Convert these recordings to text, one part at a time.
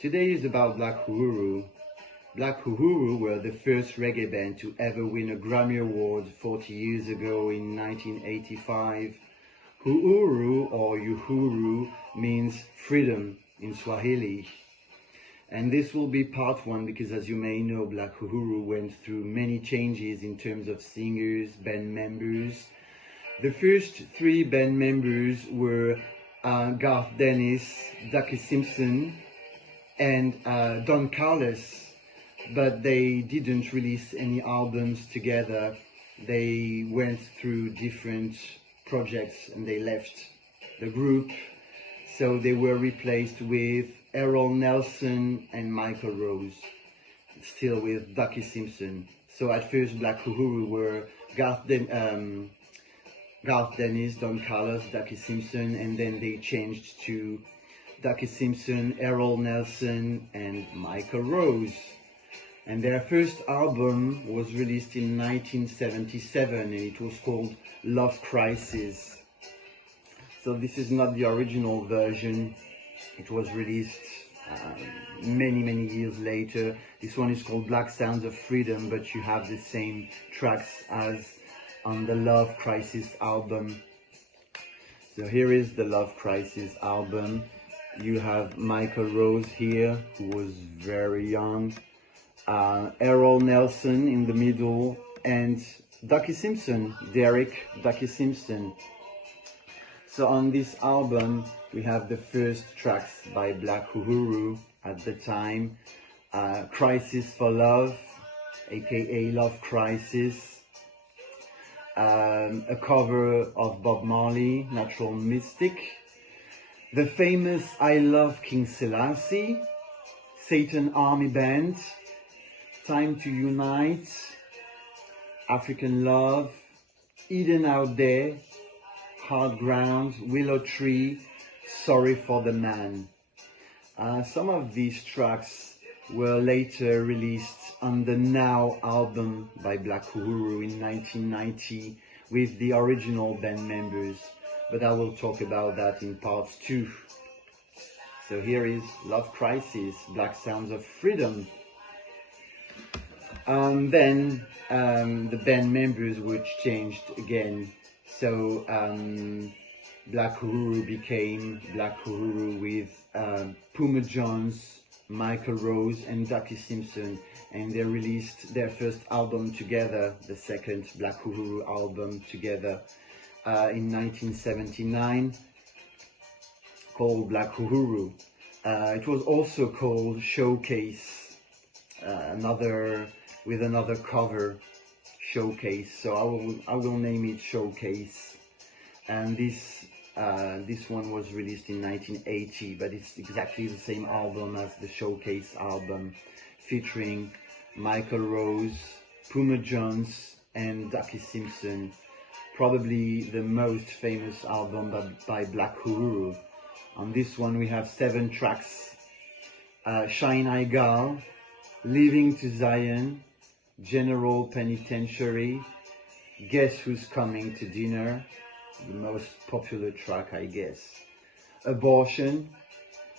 Today is about Black Uhuru. Black Uhuru were the first reggae band to ever win a Grammy Award 40 years ago in 1985. Uhuru or Uhuru means freedom in Swahili. And this will be part one because, as you may know, Black Uhuru went through many changes in terms of singers, band members. The first three band members were Garth Dennis, Ducky Simpson, and Don Carlos, but they didn't release any albums together. They went through different projects and they left the group, so they were replaced with Errol Nelson and Michael Rose, still with Ducky Simpson. So at first Black Uhuru were Garth Dennis, Don Carlos, Ducky Simpson, and then they changed to Ducky Simpson, Errol Nelson, and Michael Rose. And their first album was released in 1977 and it was called Love Crisis. So this is not the original version. It was released many years later. This one is called Black Sounds of Freedom, but you have the same tracks as on the Love Crisis album. So here is the Love Crisis album. You have Michael Rose here, who was very young, Errol Nelson in the middle, and Ducky Simpson, Derek Ducky Simpson. So on this album, we have the first tracks by Black Uhuru at the time, Crisis for Love, aka Love Crisis, a cover of Bob Marley, Natural Mystic, the famous I Love King Selassie, Satan Army Band, Time to Unite, African Love, Eden Out There, Hard Ground, Willow Tree, Sorry for the Man. Some of these tracks were later released on the Now album by Black Uhuru in 1990 with the original band members, but I will talk about that in part 2. So here is Love Crisis, Black Sounds of Freedom. Then the band members were changed again. So Black Uhuru became Black Uhuru with Puma Jones, Michael Rose, and Ducky Simpson, and they released their first album together, the second Black Uhuru album together, in 1979, called Black Uhuru. It was also called Showcase, with another cover, Showcase. So I will name it Showcase. And this one was released in 1980, but it's exactly the same album as the Showcase album, featuring Michael Rose, Puma Jones, and Ducky Simpson. Probably the most famous album by Black Uhuru. On this one we have 7 tracks: Shine I Gal, Living to Zion, General Penitentiary, Guess Who's Coming to Dinner, the most popular track I guess, Abortion,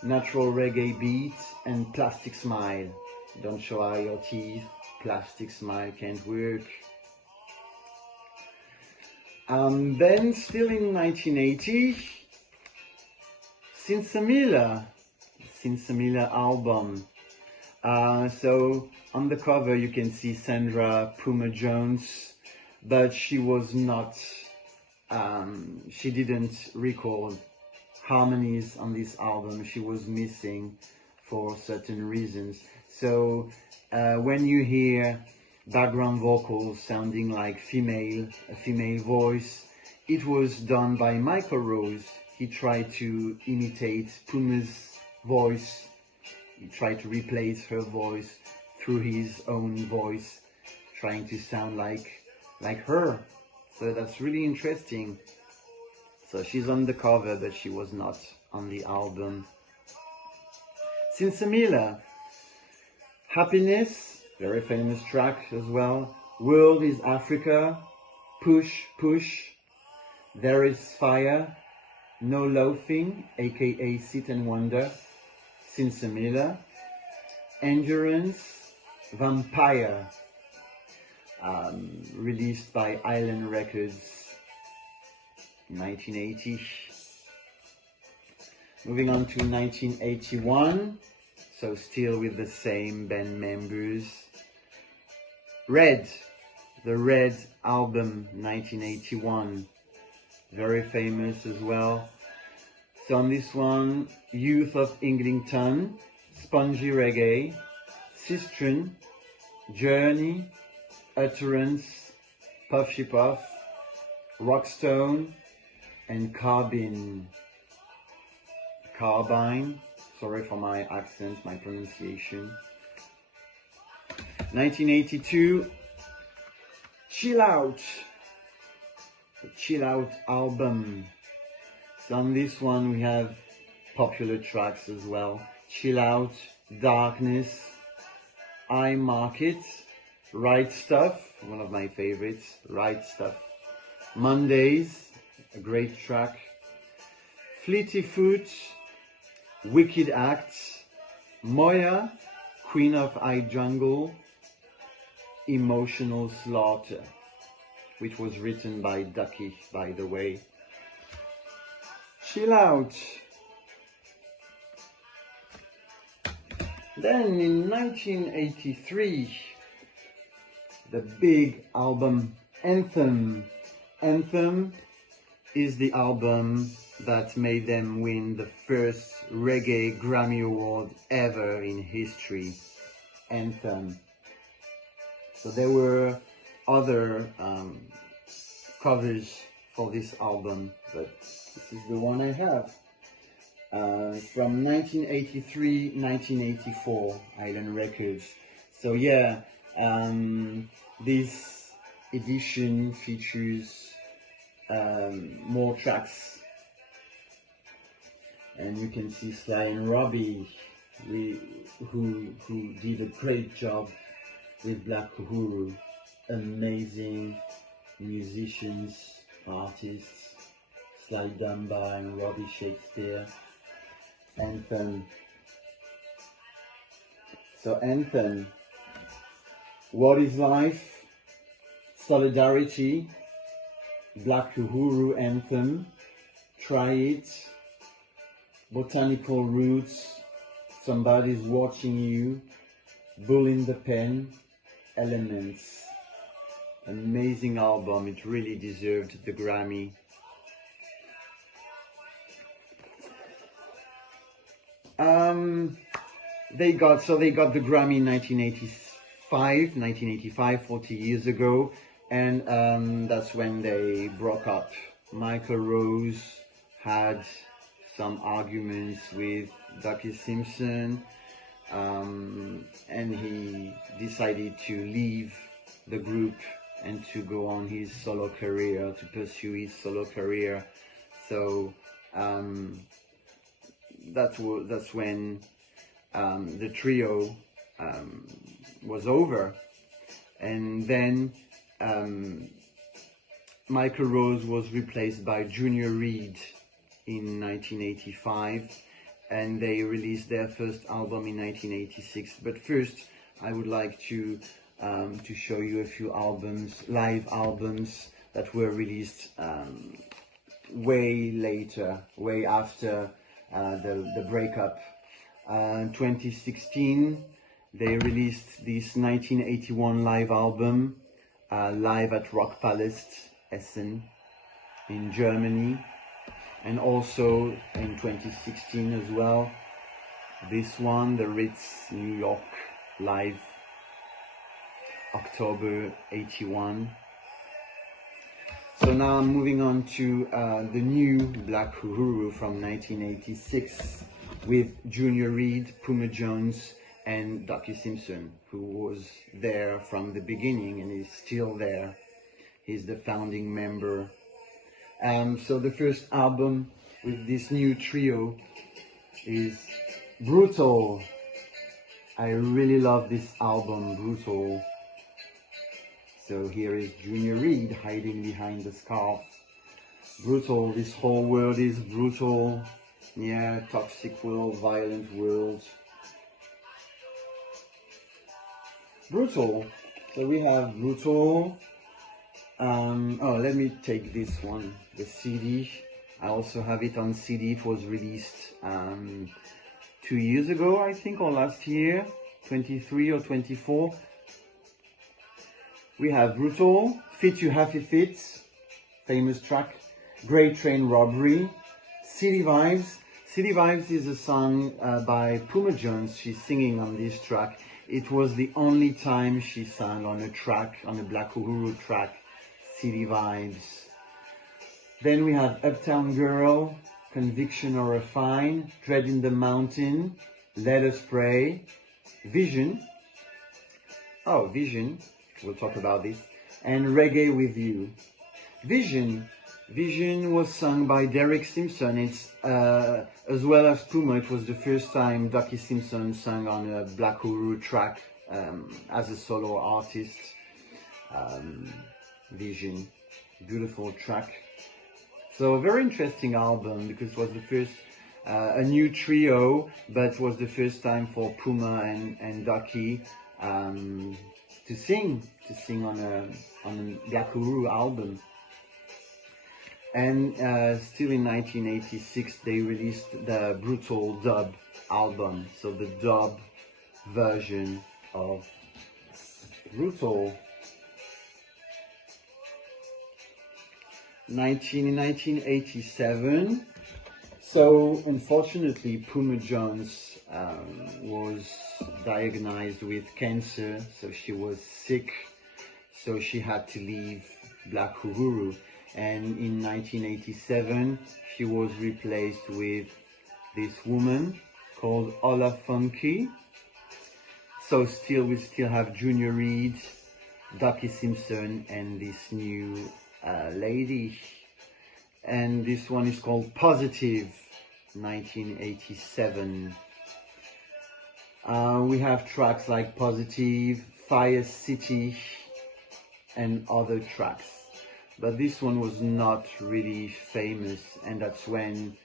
Natural Reggae Beat, and Plastic Smile. Don't show out your teeth, Plastic Smile can't work. Then still in 1980, Sinsemilla album. So on the cover you can see Sandra Puma Jones, but she was not, she didn't record harmonies on this album. She was missing for certain reasons. So when you hear background vocals sounding like a female voice, it was done by Michael Rose. He tried to imitate Puma's voice. He tried to replace her voice through his own voice, trying to sound like her. So that's really interesting. So she's on the cover, but she was not on the album. Sinsemilla, Happiness, very famous track as well. World is Africa, Push Push, There is Fire, No Loafing, aka Sit and Wonder, Sinsemilla, Endurance, Vampire, released by Island Records in 1980. Moving on to 1981, so still with the same band members. Red, the Red album, 1981, very famous as well. So on this one, Youth of Eglinton, Spongy Reggae, Sistren, Journey, Utterance, Puffy Puff, Rockstone, and Carbine. Sorry for my accent, my pronunciation. 1982, Chill Out, the Chill Out album. So on this one we have popular tracks as well. Chill Out, Darkness, I Market, Right Stuff, one of my favorites, Right Stuff. Mondays, a great track. Fleety Foot, Wicked Acts, Moya, Queen of High Jungle, Emotional Slaughter, which was written by Ducky, by the way. Chill Out. Then in 1983, the big album Anthem. Anthem is the album that made them win the first Reggae Grammy Award ever in history. Anthem. So there were other covers for this album, but this is the one I have. From 1983-1984, Island Records. So yeah, this edition features more tracks, and you can see Sly and Robbie, who did a great job with Black Uhuru. Amazing musicians, artists, Sly Dunbar and Robbie Shakespeare. Anthem. So Anthem, What is Life, Solidarity, Black Uhuru Anthem, Try It, Botanical Roots, Somebody's Watching You, Bull in the Pen, Elements. Amazing album, it really deserved the Grammy. They got the Grammy in 1985, 40 years ago, and that's when they broke up. Michael Rose had some arguments with Ducky Simpson, and he decided to leave the group and to go on his solo career, to pursue his solo career. So that's when the trio was over, and then Michael Rose was replaced by Junior Reid in 1985, and they released their first album in 1986. But first, I would like to show you a few albums, live albums that were released way later, way after the breakup. 2016, they released this 1981 live album, live at Rock Palace, Essen, in Germany, and also in 2016 as well, this one, the Ritz, New York, live, October 81. So now I'm moving on to the new Black Uhuru from 1986 with Junior Reid, Puma Jones, and Ducky Simpson, who was there from the beginning and is still there. He's the founding member. So the first album with this new trio is Brutal. I really love this album, Brutal. So here is Junior Reid hiding behind the scarf. Brutal, this whole world is brutal. Yeah, toxic world, violent world. Brutal. So we have Brutal. Oh, let me take this one, the CD. I also have it on CD. It was released 2 years ago, I think, or last year, 23 or 24. We have Brutal, Fit You Happy Fits, famous track, Great Train Robbery, City Vibes. City Vibes is a song by Puma Jones. She's singing on this track. It was the only time she sang on a track, on a Black Uhuru track, City Vibes. Then we have Uptown Girl, Conviction or a Fine, Dread in the Mountain, Let Us Pray, Vision. Oh, Vision. We'll talk about this. And Reggae with You. Vision was sung by Derek Simpson. It's as well as Puma. It was the first time Ducky Simpson sang on a Black Uhuru track as a solo artist. Vision, beautiful track. So a very interesting album because it was the first a new trio, but it was the first time for Puma and Ducky to sing on a Black Uhuru album. And still in 1986 they released the Brutal dub album, so the dub version of Brutal. In 1987, so unfortunately Puma Jones was diagnosed with cancer, so she was sick, so she had to leave Black Uhuru. And in 1987 she was replaced with this woman called Ola Funky. So we still have Junior Reid, Ducky Simpson, and this new lady. And this one is called Positive, 1987. We have tracks like Positive, Fire City, and other tracks. But this one was not really famous, and that's when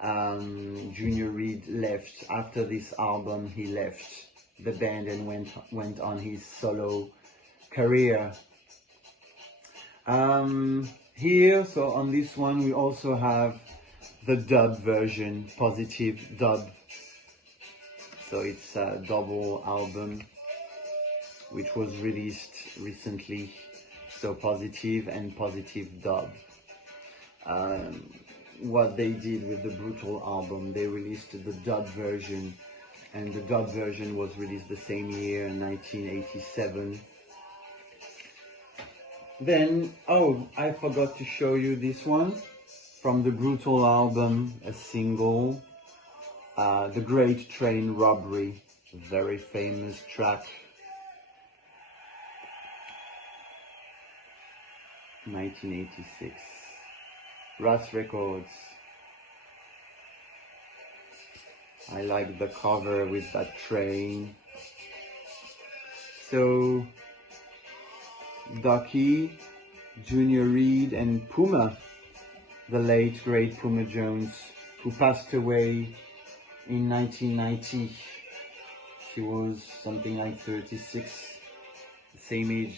Junior Reid left. After this album, he left the band and went on his solo career. Here, so on this one, we also have the dub version, Positive dub. So it's a double album, which was released recently. So Positive and Positive dub. What they did with the Brutal album, they released the dub version, and the dub version was released the same year, 1987. Then, oh, I forgot to show you this one from the Brutal album, a single, The Great Train Robbery, very famous track. 1986, Russ Records. I like the cover with that train. So Ducky, Junior Reid, and Puma, the late great Puma Jones, who passed away in 1990. She was something like 36. Same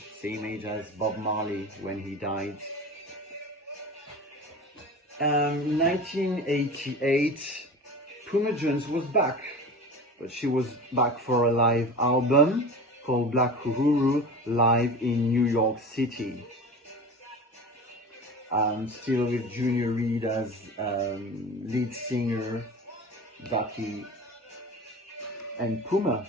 age as Bob Marley when he died. 1988, Puma Jones was back, but she was back for a live album called Black Uhuru Live in New York City. Still with Junior Reid as lead singer, Ducky, and Puma.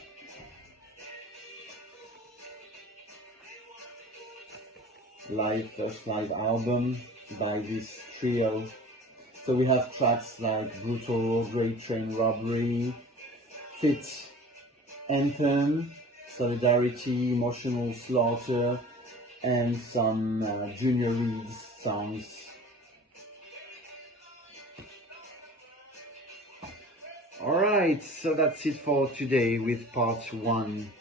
First live album by this trio. So we have tracks like Brutal, Great Train Robbery, Fit, Anthem, Solidarity, Emotional Slaughter, and some Junior Reid songs. Alright, so that's it for today with part 1.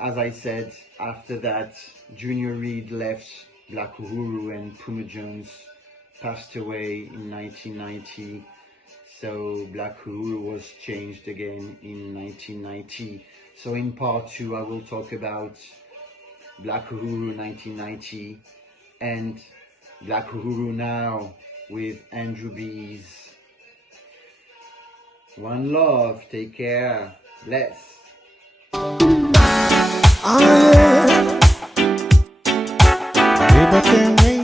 As I said, after that, Junior Reid left Black Uhuru and Puma Jones passed away in 1990. So Black Uhuru was changed again in 1990. So in part 2 I will talk about Black Uhuru 1990 and Black Uhuru now with Andrew B's. One love, take care, bless. Liberty